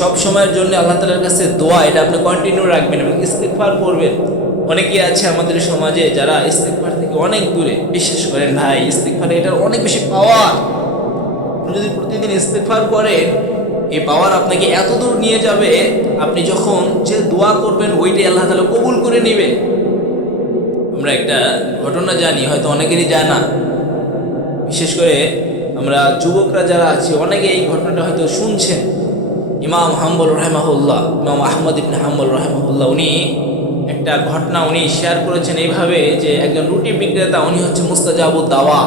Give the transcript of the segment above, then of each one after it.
সব সময়ের জন্য আল্লাহ তাআলার কাছে দোয়া, এটা আপনি কন্টিনিউ রাখবেন এবং ইস্তিগফার করবেন। অনেকেই আছে আমাদের সমাজে যারা ইস্তিগফার থেকে অনেক দূরে। বিশ্বাস করেন ভাই, ইস্তিগফারে এটার অনেক বেশি পাওয়ার। আপনি যদি প্রতিদিন ইস্তিগফার করেন, এই পাওয়ার আপনাকে এত দূর নিয়ে যাবে, আপনি যখন যে দোয়া করবেন ওইটাই আল্লাহ তাআলা কবুল করে নেবে। আমরা একটা ঘটনা জানি, হয়তো অনেকেরই জানা, বিশেষ করে আমরা যুবকরা যারা আছি অনেকে এই ঘটনাটা হয়তো শুনছেন। ইমাম হাম্বল রহমাহুল্লাহ, ইমাম আহমদ ইবনে হাম্বল রহমাহুল্লাহ, উনি একটা ঘটনা উনি শেয়ার করেছেন এইভাবে যে একজন রুটি বিক্রেতা, উনি হচ্ছে মুস্তাজাবুদ দাওয়া।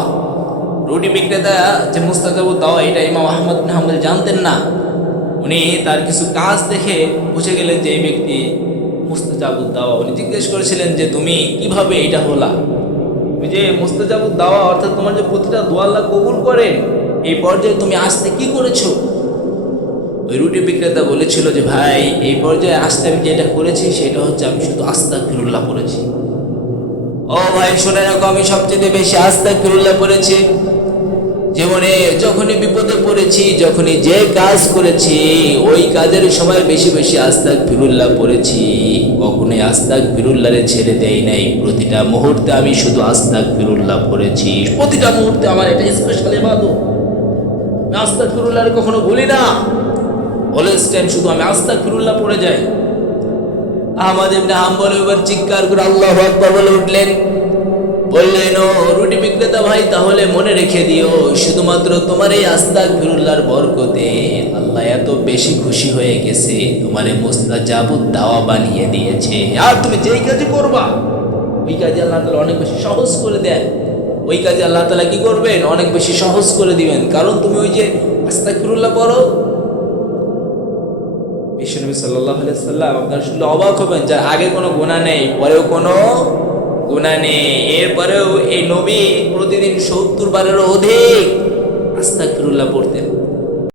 রুটি বিক্রেতা যে মুস্তাজাবুদ দাওয়া, এটা ইমাম আহমদ ইবনে হাম্বল জানতেন না। উনি তার কিছু কাজ দেখে বুঝে গেলেন যে এই ব্যক্তি মুস্তাজাবুদ দাওয়া। উনি জিজ্ঞেস করেছিলেন যে তুমি কিভাবে এটা হলা? তুমি যে মুস্তাজাবুদ দাওয়া, অর্থাৎ তোমার যে প্রতিটা দোয়া আল্লাহ কবুল করেন, এই পর্যায়ে তুমি আসতে কি করেছো? ওই রুটি বিক্রেতা বলেছিল যে ভাই, এই পর্যায়ে আসতে আমি যেটা করেছি সেটা হচ্ছে আমি শুধু আস্তাগফিরুল্লাহ পড়েছি। ও ভাই শুনে রাখো, আমি সবচেয়ে বেশি আস্তাগফিরুল্লাহ পড়েছি। জীবনে যখনই বিপদে পড়েছি, যখনই যে কাজ করেছি, ওই কাজের সময় বেশি বেশি আস্তাগফিরুল্লাহ পড়েছি। কখনোই আস্তাগফিরুল্লাহরে ছেড়ে দেই নাই। প্রতিটা মুহূর্তে আমি শুধু আস্তাগফিরুল্লাহ পড়েছি। প্রতিটা মুহূর্তে আমার এটা স্পেশাল ইবাদত। আমি আস্তাগফিরুল্লাহরে কখনো ভুলি না। অলওয়েজ টাইম শুধু আমি আস্তাগফিরুল্লাহ পড়ে যাই। আহমদ ইবনে হাম্বল এবার চিৎকার করে আল্লাহু আকবার বলে উঠলেন। বললেন, ও রুটি বিক্রেতা ভাই, তাহলে মনে রেখে দিও, শুধুমাত্র তোমার এই আস্তাগফিরুল্লাহর বরকতে আল্লাহ এত বেশি খুশি হয়ে গেছে, তোমারে মুস্তাজাবুদ দাওয়া বানিয়ে দিয়েছে। আর তুমি যেই কাজই করবা ওই কাজে আল্লাহ তাআলা অনেক বেশি সহজ করে দেন। ওই কাজে আল্লাহ তাআলা কি করবেন? অনেক বেশি সহজ করে দিবেন। কারণ তুমি ওই যে আস্তাগফিরুল্লাহ পড়ো। বিশ্বনবী সাল্লাল্লাহু আলাইহি সাল্লাম, আপনারা শুনলে অবাক হবেন, যার আগে কোনো গুনাহ নেই, পরেও কোনো গুনাহ নেই, এরপরেও এই নবী প্রতিদিন 70 বারেরও অধিক আস্তাগফিরুল্লাহ পড়তেন।